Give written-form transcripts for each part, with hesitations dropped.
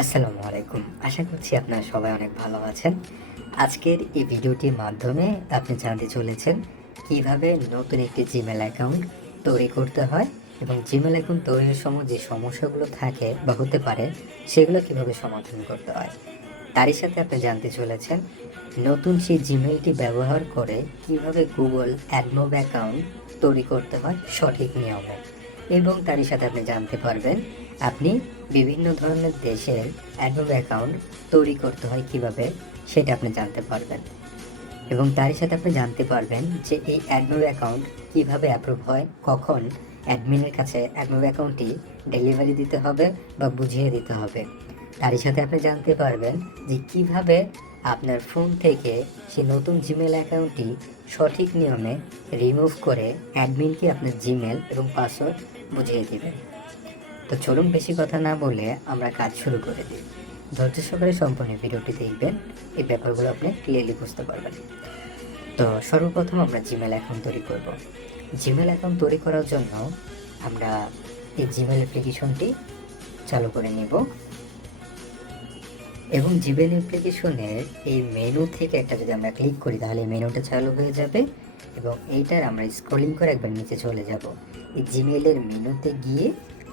আসসালামু আলাইকুম। আশা করছি আপনারা সবাই অনেক ভালো আছেন। আজকের এই ভিডিওটির মাধ্যমে আপনি জানতে চলেছেন কিভাবে নতুন একটি জিমেইল অ্যাকাউন্ট তৈরি করতে হয় এবং জিমেইল অ্যাকাউন্ট তৈরির সময় যে সমস্যাগুলো থাকে বা হতে পারে সেগুলো কিভাবে সমাধান করতে হয়। তারই সাথে আপনি জানতে চলেছেন নতুন সেই জিমেইলটি ব্যবহার করে কিভাবে গুগল অ্যাডমোব অ্যাকাউন্ট তৈরি করতে হয় সঠিক নিয়মে, এবং তারই সাথে আপনি জানতে পারবেন আপনি বিভিন্ন ধরনের দেশের অ্যাডমোব অ্যাকাউন্ট তৈরি করতে হয় কিভাবে, সেটা আপনি জানতে পারবেন। এবং তারই সাথে আপনি জানতে পারবেন যে এই অ্যাডমোব অ্যাকাউন্ট কিভাবে অ্যাপ্রুভ হয়, কখন অ্যাডমিনের কাছে অ্যাডমোব অ্যাকাউন্টটি ডেলিভারি দিতে হবে বা বুঝিয়ে দিতে হবে। তারই সাথে আপনি জানতে পারবেন যে কিভাবে আপনার ফোন থেকে সেই নতুন জিমেল অ্যাকাউন্টটি সঠিক নিয়মে রিমুভ করে অ্যাডমিনকে আপনার জিমেল এবং পাসওয়ার্ড বুঝিয়ে দেবেন। তো চলুন বেশি কথা না বলে আমরা কাজ শুরু করে দিই। ধৈর্য সহকারে সম্পূর্ণ ভিডিওটি দেখবেন, এই ব্যাপারগুলো আপনি ক্লিয়ারলি বুঝতে পারবেন। তো সর্বপ্রথম আমরা জিমেল অ্যাকাউন্ট তৈরি করব। জিমেল অ্যাকাউন্ট তৈরি করার জন্য আমরা এই জিমেল অ্যাপ্লিকেশনটি চালু করে নিব এবং জিমেল অ্যাপ্লিকেশনের এই মেনু থেকে একটা যদি আমরা ক্লিক করি তাহলে এই মেনুটা চালু হয়ে যাবে এবং এইটার আমরা স্ক্রলিং করে একবার নিচে চলে যাব। এই জিমেলের মেনুতে গিয়ে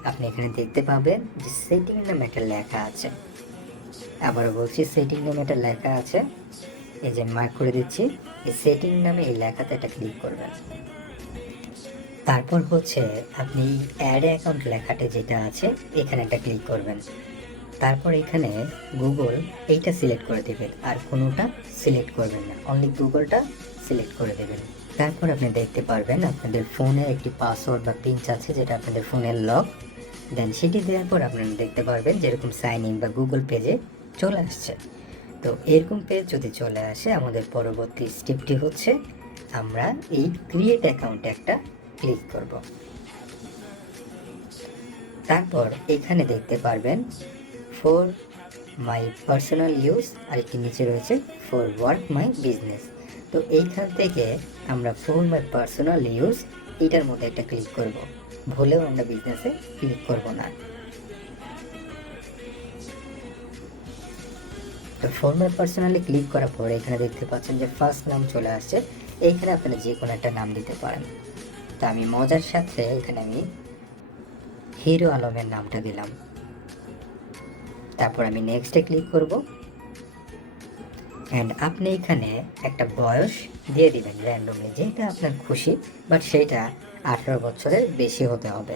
আপনি এখানে দেখতে পাবেন যে সেটিং নামে একটা লেখা আছে। আবারও বলছি, সেটিং নামে একটা লেখা আছে, এই যে মার্ক করে দিচ্ছি। এই সেটিং নামে এই লেখাতে একটা ক্লিক করবেন। তারপর হচ্ছে আপনি অ্যাড অ্যাকাউন্ট লেখাটা যেটা আছে এখানে একটা ক্লিক করবেন। তারপর এখানে গুগল এইটা সিলেক্ট করে দেবেন, আর কোনোটা সিলেক্ট করবেন না, অনলি গুগলটা সিলেক্ট করে দেবেন। তারপর আপনি দেখতে পারবেন আপনাদের ফোনে একটি পাসওয়ার্ড বা পিনচ আছে যেটা আপনাদের ফোনের লক। দেন সেটি দেওয়ার পর আপনারা দেখতে পারবেন যেরকম সাইন ইন বা গুগল পেজে চলে আসছে। তো এরকম পেজ যদি চলে আসে আমাদের পরবর্তী স্টেপটি হচ্ছে আমরা এই ক্রিয়েট অ্যাকাউন্টে একটা ক্লিক করব। তারপর এখানে দেখতে পারবেন ফর মাই পার্সোনাল ইউজ, আর একটি নিচে রয়েছে ফর ওয়ার্ক মাই বিজনেস। তো এইখান থেকে আমরা ফর মাই পার্সোনাল ইউজ এটার মধ্যে একটা ক্লিক করব, ভুলেও আমরা বিজনেসে ক্লিক করব না। তো ফর মাই পার্সোনালি ক্লিক করার পরে এখানে দেখতে পাচ্ছেন যে ফার্স্ট নাম চলে আসছে। এইখানে আপনারা যে কোনো একটা নাম দিতে পারেন। তো আমি মজার সাথে এখানে আমি হিরো আলমের নামটা দিলাম। তারপর আমি নেক্সটে ক্লিক করব অ্যান্ড আপনি এখানে একটা বয়স দিয়ে দিবেন র্যান্ডমলি, যেটা আপনার খুশি, বাট সেইটা 18 বছরের বেশি হতে হবে।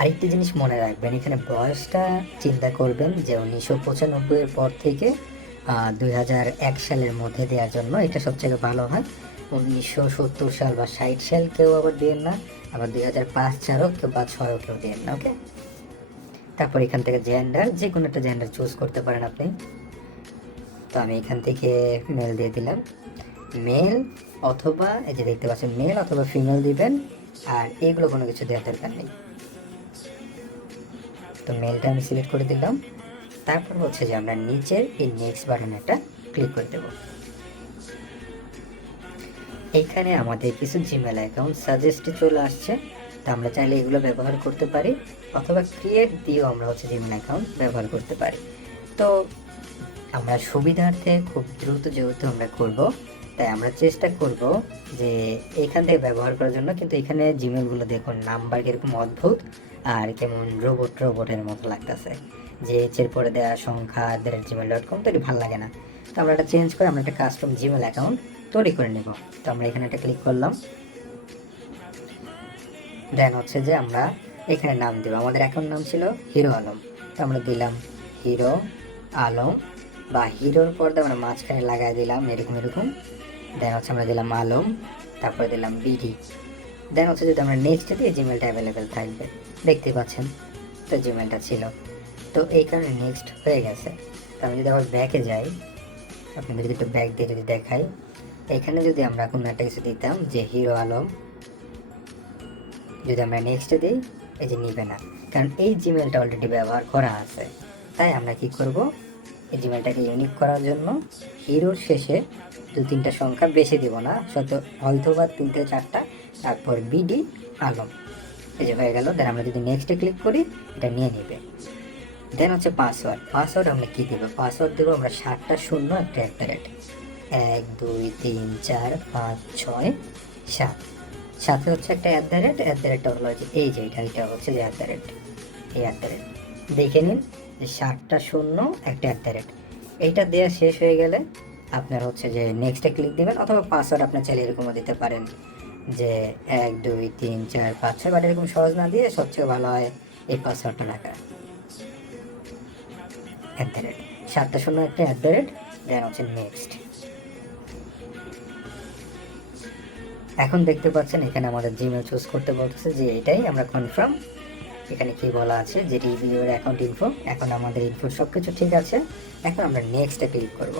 আরেকটি জিনিস মনে রাখবেন, এখানে বয়সটা চিন্তা করবেন যে 1995 এর পর থেকে 2001 সালের মধ্যে দেওয়ার জন্য এটা সবচেয়ে ভালো হয়। 1970 সাল বা 60 সাল কেউ আবার দিয়েন না, আবার 2005 4ও কেউ বা 6ও কেউ দিয়েন না। ওকে, তারপর এখান থেকে জেন্ডার, যে কোনো একটা জেন্ডার চুজ করতে পারেন আপনি। তো আমি এখান থেকে মেল দিয়ে দিলাম, মেল অথবা এই যে দেখতে পাচ্ছেন মেল অথবা ফিমেল দিবেন, আর এগুলো কোনো কিছু দেওয়ার দরকার নেই। তো মেলটা আমি সিলেক্ট করে দিলাম। তারপর হচ্ছে যে আমরা নিচের এই নেক্সট বাটনে একটা ক্লিক করে দেব। এইখানে আমাদের কিছু জিমেল অ্যাকাউন্ট সাজেস্টে চলে আসছে, তো আমরা চাইলে এগুলো ব্যবহার করতে পারি, অথবা ক্রিয়েট দিয়েও আমরা হচ্ছে জিমেল অ্যাকাউন্ট ব্যবহার করতে পারি। তো আমরা সুবিধার্থে খুব দ্রুত যেহেতু আমরা করব, তাই আমরা চেষ্টা করব যে এখান থেকে ব্যবহার করার জন্য। কিন্তু এখানে জিমেলগুলো দেখুন নাম্বার কিরকম অদ্ভুত, আর কেমন রোবটের মতো লাগতেছে, যে এর পরে দেওয়া সংখ্যা @gmail.com, তো এটি ভালো লাগে না। তো আমরা এটা চেঞ্জ করে আমরা একটা কাস্টম জিমেল অ্যাকাউন্ট তৈরি করে নেব। তো আমরা এখানে একটা ক্লিক করলাম। দেন হচ্ছে যে আমরা এখানে নাম দেবো, আমাদের অ্যাকাউন্ট নাম ছিল হিরো আলম, তো আমরা দিলাম হিরো আলম, বা হিরোর পর্দা আমরা মাঝখানে লাগাই দিলাম এরকম এরকম। দেন হচ্ছে আমরা দিলাম আলম, তারপরে দিলাম বিডি। দেন হচ্ছে যদি আমরা নেক্সটে দিয়ে জিমেলটা অ্যাভেলেবেল থাকবে, দেখতে পাচ্ছেন তো জিমেলটা ছিল। তো এই কারণে নেক্সট হয়ে গেছে। তো আমি যদি আবার ব্যাকে যাই, আপনাদের যদি একটু ব্যাক দিয়ে যদি দেখাই, এখানে যদি আমরা কোনো একটা কিছু দিতাম যে হিরো আলম, যদি আমরা নেক্সটে দিই এই যে নিবে না, কারণ এই জিমেলটা অলরেডি ব্যবহার করা আছে। তাই আমরা কি করব, এই জিমেলটাকে ইউনিক করার জন্য হিরোর শেষে 2-3টা সংখ্যা বেশি দিব না, হয়তো বা 3 থেকে 4টা, তারপর বিডি আলম, এই যে হয়ে গেল। দেন আমরা যদি নেক্সটে ক্লিক করি এটা নিয়ে নেবে। দেন হচ্ছে পাসওয়ার্ড আমরা কী দেবো? পাসওয়ার্ড দেবো আমরা 7টা শূন্য একটা @ 1 2 3 4 5 6 7, সাথে হচ্ছে একটা @, হলো যে এই যে এটা হচ্ছে যে এই দেখে নিন যে 7টা শূন্য একটা @। এইটা দেওয়া শেষ হয়ে গেলে আপনার হচ্ছে যে নেক্সটে ক্লিক দিবেন, অথবা পাসওয়ার্ড আপনার চাইলে এরকমও দিতে পারেন যে 1 2 3 4 5 6, বাট এরকম সহজ না দিয়ে সবচেয়ে ভালো হয় এই পাসওয়ার্ডটা রাখা, @ 7টা শূন্য একটা @, দেন হচ্ছে নেক্সট। এখন দেখতে পাচ্ছেন এখানে আমাদের জিমেল চুজ করতে বলতেছে যে এটাই আমরা কনফার্ম। এখানে কি বলা আছে যে রিভিউর অ্যাকাউন্ট ইনফো, এখন আমাদের ইনফো সব কিছু ঠিক আছে। এখন আমরা নেক্সটে ক্লিক করব।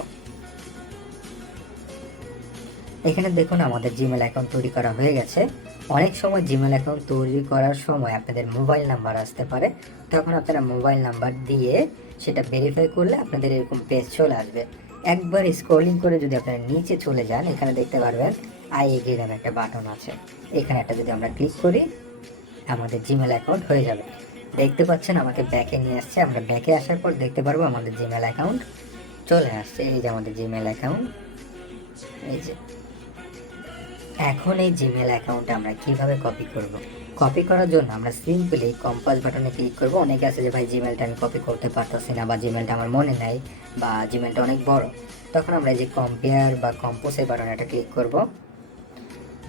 এখানে দেখুন আমাদের জিমেল অ্যাকাউন্ট তৈরি করা হয়ে গেছে। অনেক সময় জিমেল অ্যাকাউন্ট তৈরি করার সময় আপনাদের মোবাইল নাম্বার আসতে পারে, তখন আপনারা মোবাইল নাম্বার দিয়ে সেটা ভেরিফাই করলে আপনাদের এরকম পেজ চলে আসবে। একবার স্ক্রলিং করে যদি আপনারা নিচে চলে যান, এখানে দেখতে পারবেন আই এগ্রি নামে একটা বাটন আছে, এখানে একটা যদি আমরা ক্লিক করি আমাদের জিমেল অ্যাকাউন্ট হয়ে যাবে। দেখতে পাচ্ছেন আমাকে ব্যাকে নিয়ে আসছে। আমরা ব্যাকে আসার পর দেখতে পারবো আমাদের জিমেল অ্যাকাউন্ট চলে আসছে। এই যে আমাদের জিমেল অ্যাকাউন্ট, এই যে। এখন এই জিমেল অ্যাকাউন্টে আমরা কিভাবে কপি করব? কপি করার জন্য আমরা সিম্পলি কম্পাস বাটনে ক্লিক করব। অনেকে আছে যে ভাই জিমেলটা আমি কপি করতে পারতেছি না, বা জিমেলটা আমার মনে নাই, বা জিমেলটা অনেক বড়, তখন আমরা এই যে কম্পেয়ার বা কম্পোজ এই বাটনে একটা ক্লিক করব।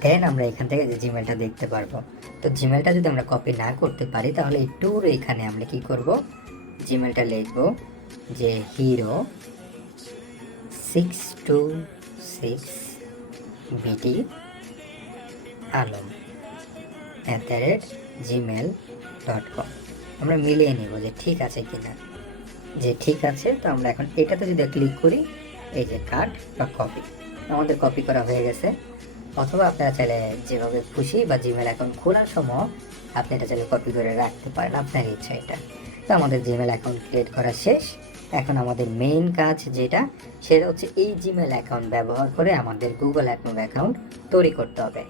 দেন আমরা এখান থেকে যে জিমেলটা দেখতে পারবো। তো জিমেলটা যদি আমরা কপি না করতে পারি তাহলে এই ট্যুর এখানে আমরা কি করব, জিমেলটা লিখব যে hero626bd আলম @gmail.com। আমরা মিলিয়ে নেব যে ঠিক আছে কিনা, যে ঠিক আছে। তো আমরা এখন এটাতে যদি ক্লিক করি, এই যে কাট বা কপি, আমাদের কপি করা হয়ে গেছে। অথবা আপনারা চাইলে যেভাবে খুশি বা জিমেল অ্যাকাউন্ট খোলার সময় আপনি এটা চাইলে কপি করে রাখতে পারেন, আপনার ইচ্ছা এটা। তো আমাদের জিমেল অ্যাকাউন্ট ক্রিয়েট করা শেষ। এখন আমাদের মেইন কাজ যেটা, সেটা হচ্ছে এই জিমেল অ্যাকাউন্ট ব্যবহার করে আমাদের গুগল অ্যাডমোব অ্যাকাউন্ট তৈরি করতে হবে।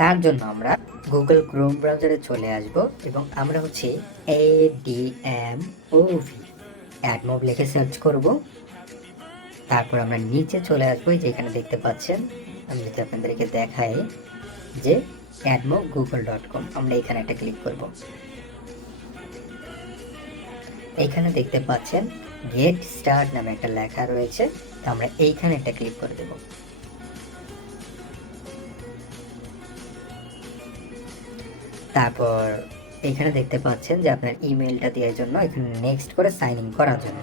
তার জন্য আমরা গুগল ক্রোম ব্রাউজারে চলে আসব এবং আমরা হচ্ছে ADMOV অ্যাডমোব লিখে সার্চ করব। তারপর আমরা নিচে চলে আসবো, যেখানে দেখতে পাচ্ছেন, আমি যদি আপনাদেরকে দেখাই যে admobgoogle.com, আমরা এখানে একটা ক্লিক করব। এইখানে দেখতে পাচ্ছেন গেট স্টার্ট নামে একটা লেখা রয়েছে, তো আমরা এইখানে একটা ক্লিক করে দেব। তারপর এখানে দেখতে পাচ্ছেন যে আপনার ইমেলটা দেওয়ার জন্য এখানে নেক্সট করে সাইন ইন করার জন্য,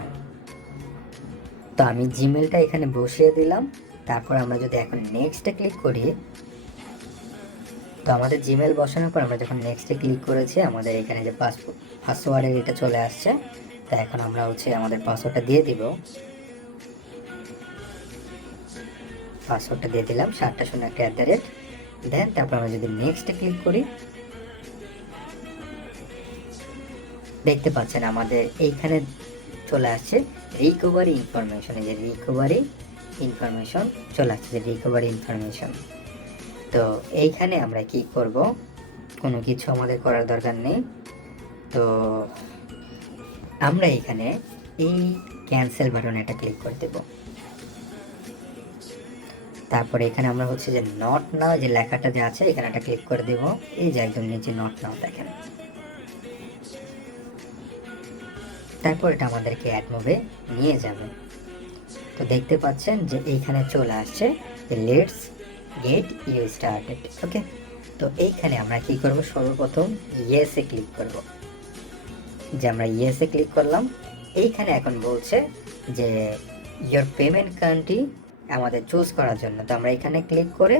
তো আমি জিমেলটা এখানে বসিয়ে দিলাম। তারপর আমরা যদি এখন নেক্সটে ক্লিক করি, তো আমাদের জিমেল বসানোর পর আমরা যখন নেক্সটে ক্লিক করেছি আমাদের এখানে যে পাসওয়ার্ডের এটা চলে আসছে। তো এখন আমরা হচ্ছে আমাদের পাসওয়ার্ডটা দিয়ে দিব। পাসওয়ার্ডটা দিয়ে দিলাম 7টা শূন্য একটা @। দেন তারপর আমরা যদি নেক্সটে ক্লিক করি, দেখতে পাচ্ছেন আমাদের এইখানে চলে আসছে রিকভারি ইনফরমেশন। এই যে রিকভারি ইনফরমেশন চলে আসছে, যে রিকভারি ইনফরমেশন। তো এইখানে আমরা কি করব, কোনো কিছু আমাদের করার দরকার নেই। তো আমরা এখানে এই ক্যান্সেল বাটনে একটা ক্লিক করে দেব। তারপরে এখানে আমরা হচ্ছে যে নট নাও যে লেখাটা যে আছে এখানে একটা ক্লিক করে দেব। এই যে একদম নিচে নট নাও দেখেন। তারপর এটা আমাদেরকে অ্যাডমোবে নিয়ে যাবে। তো দেখতে পাচ্ছেন যে এইখানে চলে আসছে লেটস গেট ইউ স্টার্টেড। ওকে, তো এইখানে আমরা কি করব, সর্বপ্রথম ইয়েসে ক্লিক করব। যে আমরা ইয়েসে ক্লিক করলাম, এইখানে এখন বলছে যে ইয়োর পেমেন্ট কান্ট্রি আমাদের চুজ করার জন্য। তো আমরা এখানে ক্লিক করে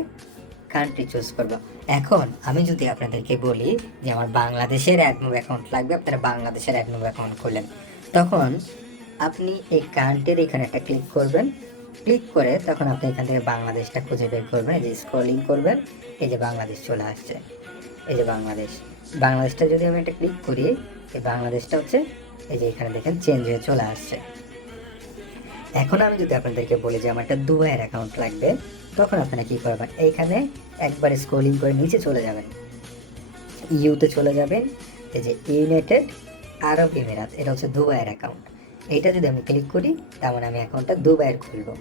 কান্ট্রি চুজ করব। এখন আমি যদি আপনাদেরকে বলি যে আমার বাংলাদেশের অ্যাডমোব অ্যাকাউন্ট লাগবে, আপনারা বাংলাদেশের অ্যাডমোব অ্যাকাউন্ট খোলেন, তখন আপনি এই কান্ট্রির এখানে একটা ক্লিক করবেন। ক্লিক করে তখন আপনি এখান থেকে বাংলাদেশটা খুঁজে বের করবেন। এই যে স্ক্রলিং করবেন, এই যে বাংলাদেশ চলে আসছে। এই যে বাংলাদেশটা যদি আমি একটা ক্লিক করি, এই বাংলাদেশটা হচ্ছে এই যে এখানে দেখেন চেঞ্জ হয়ে চলে আসছে। এখন আমি যদি আপনাদেরকে বলি যে আমার একটা দুবাইয়ের অ্যাকাউন্ট লাগবে, তখন আপনারা কি করবেন, এইখানে একবার স্ক্রলিং করে নিচে চলে যাবেন, ইউতে চলে যাবেন, এই যে ইউনাইটেড আরব এমিরাত, এটা হচ্ছে দুবাইয়ের অ্যাকাউন্ট। এইটা যদি আমি ক্লিক করি, তার মানে আমি অ্যাকাউন্টটা দুবাইয়ের খুলবো।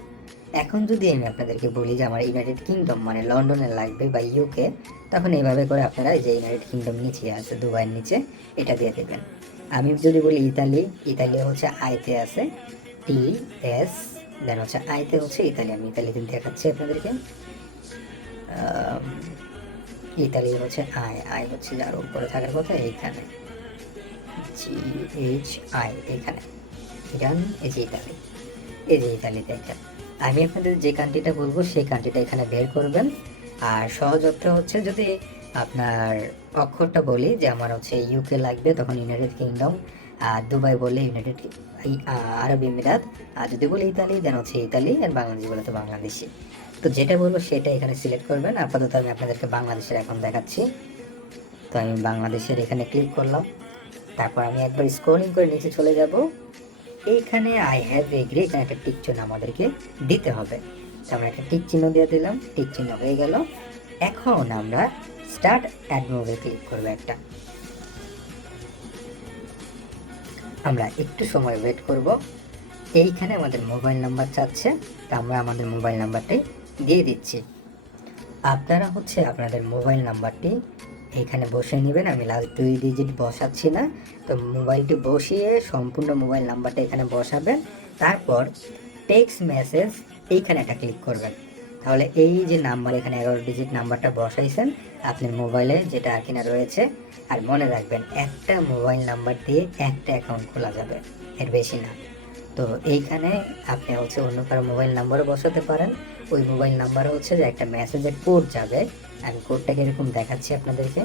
এখন যদি আমি আপনাদেরকে বলি যে আমার ইউনাইটেড কিংডম মানে লন্ডনের লাগবে বা ইউকে, তখন এইভাবে করে আপনারা এই যে ইউনাইটেড কিংডম নিচে আছে দুবাইয়ের নিচে, এটা দিয়ে দেবেন। আমি যদি বলি ইতালি, ইতালি হচ্ছে আইতে আছে, টি এস, দেন হচ্ছে আইতে হচ্ছে ইতালি, আমি ইতালিতে দেখাচ্ছি আপনাদেরকে। ইতালি হচ্ছে আই, আই হচ্ছে যার উপরে থাকার কথা, এইখানে জি এইচ আই, এইখানে ইরান, এই যে ইতালি, এই যে ইতালি দেখেন। আমি আপনাদের যে কান্ট্রিটা বলবো সেই কান্ট্রিটা এখানে বের করবেন। আর সহজটা হচ্ছে যদি আপনার অক্ষরটা বলি যে আমার হচ্ছে ইউকে লাগবে, তখন ইউনাইটেড কিংডম, আর দুবাই বলে ইউনাইটেড আরব এমিরাত, আর যদি বলি ইতালি দেন হচ্ছে ইতালি, আর বাংলাদেশ বলে তো বাংলাদেশি। তো যেটা বলবো সেটা এখানে সিলেক্ট করবেন। আপাতত আমি আপনাদেরকে বাংলাদেশের এখন দেখাচ্ছি। তো আমি বাংলাদেশের এখানে ক্লিক করলাম, তারপর আমি একবার স্ক্রলিং করে নিচে চলে যাব, এইখানে আই হ্যাভ এগ্রি, এখানে একটা টিক চিহ্ন আমাদেরকে দিতে হবে। তো আমরা একটা টিক চিহ্ন দিয়ে দিলাম, টিক চিহ্ন হয়ে গেল। এখন আমরা স্টার্ট অ্যাড মুভে ক্লিক করবো একটা। আমরা একটু সময় ওয়েট করব। এইখানে আমাদের মোবাইল নাম্বার চাচ্ছে, তা আমরা আমাদের মোবাইল নাম্বারটি দিয়ে দিচ্ছি। আপনারা হচ্ছে আপনাদের মোবাইল নাম্বারটি এখানে বসে নেবেন, আমি লাস্ট 2 ডিজিট বসাচ্ছি না। তো মোবাইলটি বসিয়ে সম্পূর্ণ মোবাইল নাম্বারটা এখানে বসাবেন, তারপর টেক্সট মেসেজ এইখানে একটা ক্লিক করবেন। তাহলে এই যে নাম্বার এখানে 11 ডিজিট নাম্বারটা বসাইছেন আপনার মোবাইলে যেটা আর কিনা রয়েছে। আর মনে রাখবেন একটা মোবাইল নাম্বার দিয়ে একটা অ্যাকাউন্ট খোলা যাবে, এর বেশি না। তো এইখানে আপনি হচ্ছে অন্য কারো মোবাইল নাম্বারও বসাতে পারেন। ওই মোবাইল নাম্বারে হচ্ছে যে একটা মেসেজের কোড যাবে, আমি কোডটাকে এরকম দেখাচ্ছি আপনাদেরকে।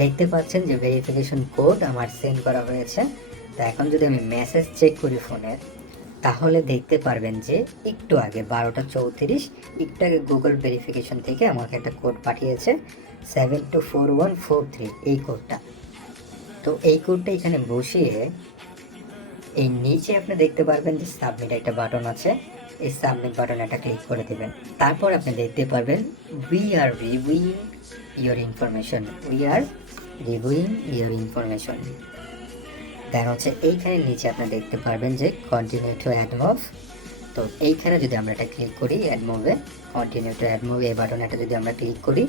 দেখতে পাচ্ছেন যে ভেরিফিকেশন কোড আমার সেন্ড করা হয়েছে। তো এখন যদি আমি মেসেজ চেক করি ফোনের, তাহলে দেখতে পারবেন যে একটু আগে 12টা 34, একটু আগে গুগল ভেরিফিকেশন থেকে আমাকে একটা কোড পাঠিয়েছে 724143, এই কোডটা। তো এই কোডটা এখানে বসিয়ে এই নিচে আপনি দেখতে পারবেন যে সাবমিট একটা বাটন আছে, এই সাবমিট বাটন একটা ক্লিক করে দেবেন। তারপর আপনি দেখতে পারবেন we are reviewing your information, we are reviewing your information. Then হচ্ছে এইখানে নিচে আপনি দেখতে পারবেন যে কন্টিনিউ টু অ্যাড মুভ। তো এইখানে যদি আমরা এটা ক্লিক করি অ্যাড মুভে, কন্টিনিউ টু অ্যাড মুভ এই বাটন এটা যদি আমরা ক্লিক করি,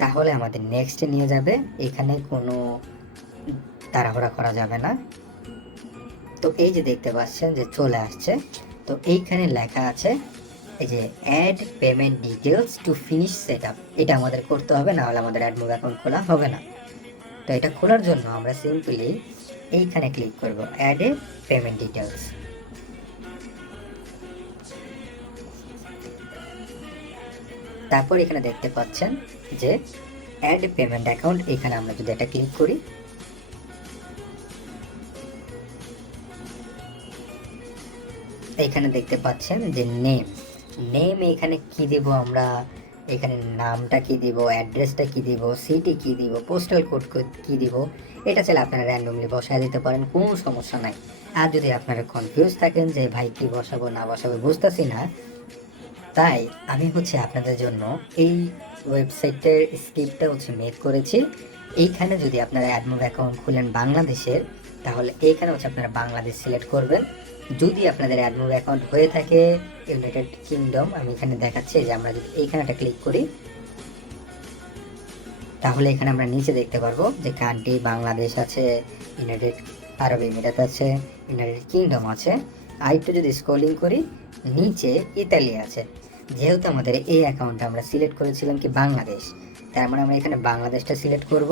তাহলে আমাদের নেক্সটে নিয়ে যাবে। এখানে কোনো তাড়াহুড়া করা যাবে না। তো এই যে দেখতে পাচ্ছেন যে চলে আসছে। তো এইখানে লেখা আছে এই যে add payment details to finish set up, এটা আমাদের করতে হবে, না হলে আমাদের অ্যাড মুভ অ্যাকাউন্ট খোলা হবে না। তো এটা খোলার জন্য আমরা সিম্পলি এইখানে ক্লিক করব অ্যাড এ পেমেন্ট ডিটেলস। তারপর এখানে দেখতে পাচ্ছেন যে অ্যাড পেমেন্ট অ্যাকাউন্ট, এখানে আমরা যদি এটা ক্লিক করি, এখানে দেখতে পাচ্ছেন যে নেম, নেম এখানে কি দিব আমরা, এখানে নামটা কি দিব, অ্যাড্রেসটা কি দিব, সিটি কি দিব, পোস্টাল কোড কি দিব, এটা চাইলে আপনারা র্যান্ডমলি বসায় দিতে পারেন, কোনো সমস্যা নাই। আর যদি আপনারা কনফিউজ থাকেন যে ভাই কি বসাবো না বসাবো বুঝতেছি না, তাই আমি হচ্ছে আপনাদের জন্য এই ওয়েবসাইটের স্ক্রিপ্টটা হচ্ছে মেক করেছি। এইখানে যদি আপনারা অ্যাডমুভ অ্যাকাউন্ট খুলেন বাংলাদেশের, তাহলে এইখানে হচ্ছে আপনারা বাংলাদেশ সিলেক্ট করবেন। যদি আপনাদের অ্যাডমুভ অ্যাকাউন্ট হয়ে থাকে ইউনাইটেড কিংডম, আমি এখানে দেখাচ্ছি যে আমরা যদি এইখানে একটা ক্লিক করি, তাহলে এখানে আমরা নিচে দেখতে পারবো যে কান্ট্রি বাংলাদেশ আছে, ইউনাইটেড আরব এমিরাত আছে, ইউনাইটেড কিংডম আছে। আর একটু যদি স্ক্রলিং করি, নিচে ইতালি আছে। যেহেতু আমাদের এই অ্যাকাউন্টটা আমরা সিলেক্ট করেছিলাম কি বাংলাদেশ, তার মানে আমরা এখানে বাংলাদেশটা সিলেক্ট করব।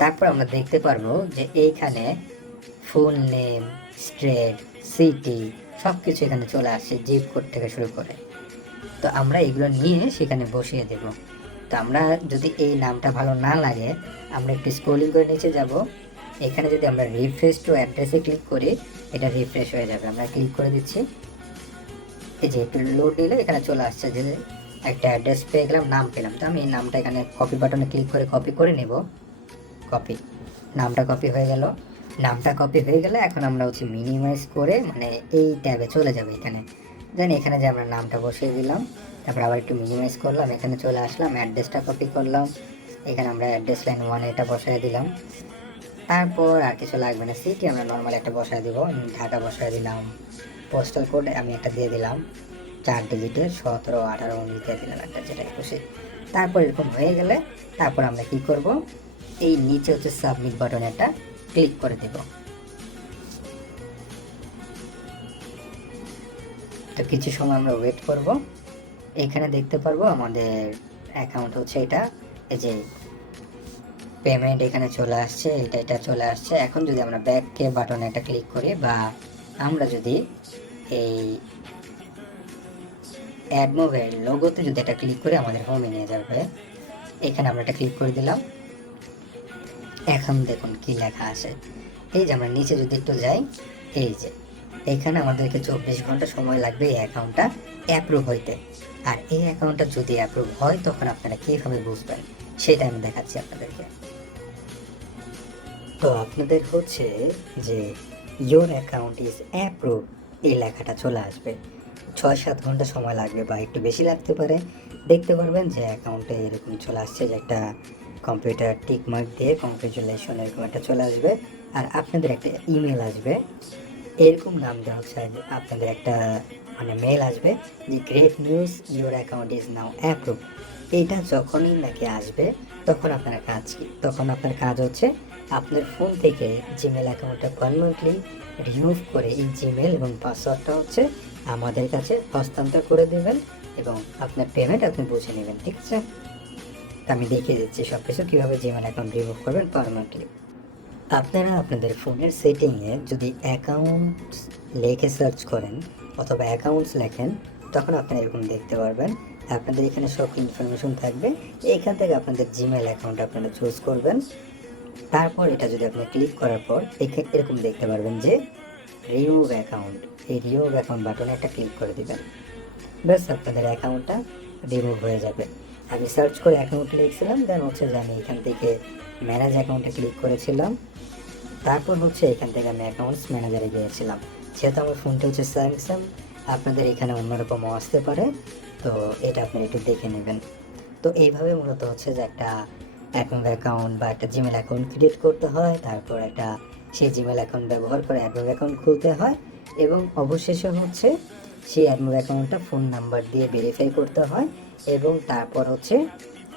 তারপর আমরা দেখতে পারবো যে এইখানে ফুল নেম, স্ট্রেট, সিটি সব কিছু এখানে চলে আসছে, জিপ কোড থেকে শুরু করে। তো আমরা এগুলো নিয়ে সেখানে বসিয়ে দেব। তো আমরা যদি এই নামটা ভালো না লাগে, আমরা একটু স্ক্রলিং করে নিচে যাব, এখানে যদি আমরা রিফ্রেশ টু অ্যাড্রেসে ক্লিক করি, এটা রিফ্রেশ হয়ে যাবে। আমরা ক্লিক করে দিচ্ছি, এই যে একটু লোড নিলে এখানে চলে আসছে যে একটা অ্যাড্রেস পেয়ে গেলাম, নাম পেলাম। তো আমি এই নামটা এখানে কপি বাটনে ক্লিক করে কপি করে নেব, কপি, নামটা কপি হয়ে গেল। নামটা কপি হয়ে গেলে এখন আমরা হচ্ছে মিনিমাইজ করে মানে এই ট্যাবে চলে যাবে এখানে। দেন এখানে যে আমরা নামটা বসিয়ে দিলাম, তারপর আবার একটু মিনিমাইজ করলাম, এখানে চলে আসলাম, অ্যাড্রেসটা কপি করলাম, এখানে আমরা অ্যাড্রেস লাইন 1 এটা বসায় দিলাম। তারপর আর কিছু লাগবে না, সিটি আমরা নর্মাল একটা বসায় দিব, ঢাকা বসায় দিলাম। পোস্টাল কোড আমি একটা দিয়ে দিলাম 4 ডিজিটের, 17, 18, 19 দিয়ে দিলাম একটা, যেটাই খুশি। তারপর এরকম হয়ে গেলে তারপর আমরা কি করব, এই নিচে হচ্ছে সাবমিট বাটন একটা ক্লিক করে দেব। তো কিছু সময় আমরা ওয়েট করব। এখানে দেখতে পারবো আমাদের অ্যাকাউন্ট হচ্ছে এটা, এই যে পেমেন্ট এখানে চলে আসছে, এটা চলে আসছে। এখন যদি আমরা ব্যাকে বাটনে একটা ক্লিক করি বা আমরা যদি এই অ্যাড মোবাইল লোগোতে যদি এটা ক্লিক করে আমাদের হোমে নিয়ে যাবে। এখানে আমরা এটা ক্লিক করে দিলাম। এখন দেখুন কি লেখা আছে, এই যে আমরা নিচে যদি একটু যাই, এই যে এখানে আমাদেরকে 24 ঘন্টা সময় লাগবে এই অ্যাকাউন্টটা অ্যাপ্রুভ হইতে। আর এই অ্যাকাউন্টটা যদি অ্যাপ্রুভ হয় তখন আপনারা কীভাবে বুঝবেন সেটা আমি দেখাচ্ছি আপনাদেরকে। তো আপনাদের হচ্ছে যে ইয়োর অ্যাকাউন্ট ইজ অ্যাপ্রুভ এই লেখাটা চলে আসবে। 6-7 ঘন্টা সময় লাগবে বা একটু বেশি লাগতে পারে। দেখতে পারবেন যে অ্যাকাউন্টে এরকম চলে আসছে যে একটা কম্পিউটার টিক মার্ক দিয়ে কংগ্রেচুলেশন এরকম একটা চলে আসবে। আর আপনাদের একটা ইমেল আসবে, এরকম নাম দেওয়া হচ্ছে, আপনাদের একটা মানে মেল আসবে যে great news, your account is now approve. এইটা যখনই নাকি আসবে তখন আপনার কাজ কি, তখন আপনার কাজ হচ্ছে আপনার ফোন থেকে জিমেল অ্যাকাউন্টটা পার্মানেন্টলি রিমুভ করে এই জিমেল এবং পাসওয়ার্ডটা হচ্ছে আমাদের কাছে হস্তান্তর করে দেবেন এবং আপনার পেমেন্ট আপনি বুঝে নেবেন, ঠিক আছে? আমি দেখিয়ে দিচ্ছি সব কিছু কীভাবে জিমেল অ্যাকাউন্ট রিমুভ করবেন পার্মানেন্টলি। আপনারা আপনাদের ফোনের সেটিংয়ে যদি অ্যাকাউন্টস লিখে সার্চ করেন অথবা অ্যাকাউন্টস লেখেন, তখন আপনারা এরকম দেখতে পারবেন। আপনাদের এখানে সব ইনফরমেশন থাকবে, এইখান থেকে আপনাদের জিমেল অ্যাকাউন্ট আপনারা চুজ করবেন। তারপর এটা যদি আপনি ক্লিক করার পর এরকম দেখতে পারবেন যে রিমুভ অ্যাকাউন্ট, এই রিমুভ অ্যাকাউন্ট বাটনে একটা ক্লিক করে দিবেন। ব্যাস আপনাদের অ্যাকাউন্টটা রিমুভ হয়ে যাবে। আমি সার্চ করে অ্যাকাউন্ট লিখছিলাম, দেন হচ্ছে যে আমি এখান থেকে ম্যানেজ অ্যাকাউন্টে ক্লিক করেছিলাম। তারপর হচ্ছে এখান থেকে আমি অ্যাকাউন্টস ম্যানেজারে গিয়েছিলাম। যেহেতু আমার ফোনটা হচ্ছে স্যামসাং, আপনাদের এখানে অন্যরকমও আসতে পারে, তো এটা আপনি একটু দেখে নেবেন। তো এইভাবে মূলত হচ্ছে যে একটা অ্যাকাউন্ট বা একটা জিমেল অ্যাকাউন্ট ক্রিয়েট করতে হয়, তারপর একটা সেই জিমেল অ্যাকাউন্ট ব্যবহার করে অ্যাকাউন্ট খুলতে হয় এবং অবশেষে হচ্ছে সেই অ্যাকাউন্টটা ফোন নাম্বার দিয়ে ভেরিফাই করতে হয় এবং তারপর হচ্ছে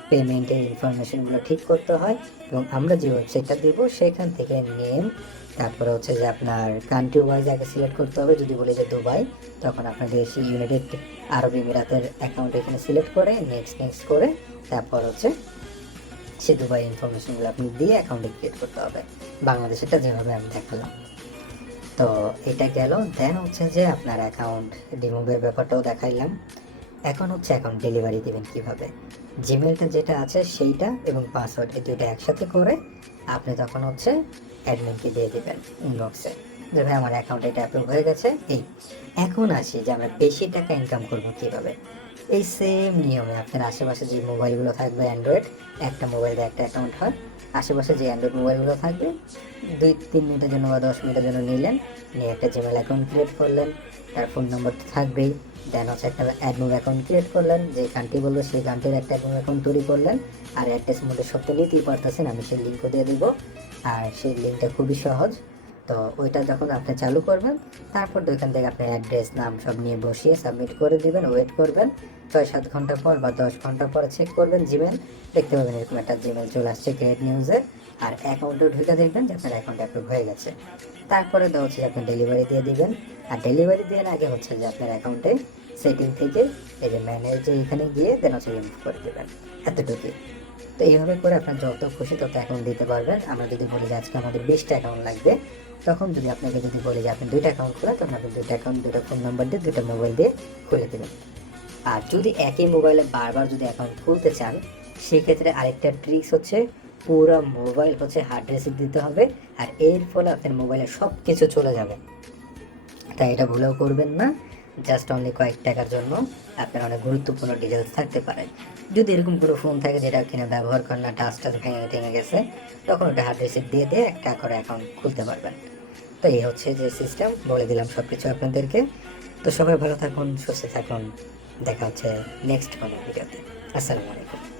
পেমেন্টের ইনফরমেশনগুলো ঠিক করতে হয় এবং আমরা যে ওয়েবসাইটটা দেবো সেখান থেকে নেম, তারপরে হচ্ছে যে আপনার কান্ট্রি ওয়াইজ আগে সিলেক্ট করতে হবে। যদি বলি যে দুবাই, তখন আপনাদের সেই ইউনাইটেড আরব আমিরাতের অ্যাকাউন্ট এখানে সিলেক্ট করে নেক্সট করে তারপর হচ্ছে সে দুবাই ইনফরমেশনগুলো আপনি দিয়ে অ্যাকাউন্টে ক্রিয়েট করতে হবে। বাংলাদেশেরটা যেভাবে আমি দেখালাম, তো এটা গেল। দেন হচ্ছে যে আপনার অ্যাকাউন্ট রিমুভের ব্যাপারটাও দেখাইলাম। এখন হচ্ছে অ্যাকাউন্ট ডেলিভারি দেবেন কিভাবে। জিমেলটা যেটা আছে সেইটা এবং পাসওয়ার্ড এই দুইটা একসাথে করে আপনি তখন হচ্ছে অ্যাডমিনকে দিয়ে দেবেন ইনবক্সে যে ভাই আমার অ্যাকাউন্ট এটা অ্যাপ্রুভ হয়ে গেছে। এই এখন আসি যে আমরা বেশি টাকা ইনকাম করবো কীভাবে। এই সেম নিয়মে আপনার আশেপাশে যে মোবাইলগুলো থাকবে অ্যান্ড্রয়েড, একটা মোবাইলে একটা অ্যাকাউন্ট হয়, আশেপাশে যে অ্যান্ড্রয়েড মোবাইলগুলো থাকবে 2-3 মিনিটের জন্য বা 10 মিনিটের জন্য নিলেন, নিয়ে একটা জিমেল অ্যাকাউন্ট ক্রিয়েট করলেন, তার ফোন নম্বর তো থাকবেই। দেন হচ্ছে একটা অ্যাডমিন অ্যাকাউন্ট ক্রিয়েট করলেন, যে কান্ট্রি বললো সেই কান্ট্রির একটা অ্যাডমিন অ্যাকাউন্ট তৈরি করলেন। আর অ্যাড্রেস মধ্যে সব তো নিতেই পারতেছেন, আমি সেই লিঙ্কও দিয়ে দিব। আর সেই লিঙ্কটা খুবই সহজ, তো ওইটা যখন আপনি চালু করবেন তারপর ওইখান থেকে আপনি অ্যাড্রেস নাম সব নিয়ে বসিয়ে সাবমিট করে দিবেন, ওয়েট করবেন। 6-7 ঘন্টা পর বা 10 ঘন্টা পর চেক করবেন জিমেল, দেখতে পাবেন এরকম একটা জিমেল চলে আসছে গ্রেট নিউজে। আর অ্যাকাউন্টে ঢুকে দেখবেন যে আপনার অ্যাকাউন্ট অ্যাপ্রুভ হয়ে গেছে। তারপরে তো হচ্ছে আপনি ডেলিভারি দিয়ে দিবেন। আর ডেলিভারি দেওয়ার আগে হচ্ছে যে আপনার অ্যাকাউন্টে সেটিং থেকে এই যে ম্যানেজে এখানে গিয়ে দেন হচ্ছে রিমুভ করে দেবেন, এতটুকুই। তো এইভাবে করে আপনার যত খুশি তত অ্যাকাউন্ট দিতে পারবেন। আমরা যদি বলি যে আজকে আমাদের 20টা অ্যাকাউন্ট লাগবে, তখন যদি আপনাকে যদি বলি যে আপনি 2টা অ্যাকাউন্ট খোলা, তখন আপনি 2টা অ্যাকাউন্ট 2টা ফোন নাম্বার দিয়ে 2টা মোবাইল দিয়ে খুলে দেবেন। আর যদি একই মোবাইলে বারবার যদি অ্যাকাউন্ট খুলতে চান, সেক্ষেত্রে আরেকটা ট্রিক্স হচ্ছে পুরো মোবাইল হচ্ছে হার্ড রিসেট দিতে হবে। আর এর ফলে আপনার মোবাইলে সব কিছু চলে যাবে, তাই এটা ভুলেও করবেন না। জাস্ট অনলি কয়েক টাকার জন্য আপনার অনেক গুরুত্বপূর্ণ ডিটেলস থাকতে পারে। যদি এরকম কোনো ফোন থাকে যেটা কিনা ব্যবহার করেন না, টাচ টাচ ভেঙে টেঙে গেছে, তখন ওটা হার্ড রিসেট দিয়ে দিয়ে একটা করে অ্যাকাউন্ট খুলতে পারবেন। তো এই হচ্ছে যে সিস্টেম, বলে দিলাম সব কিছু আপনাদেরকে। তো সবাই ভালো থাকুন, সুস্থ থাকুন, দেখা হচ্ছে নেক্সট কোনো ভিডিওতে। আসসালামু আলাইকুম।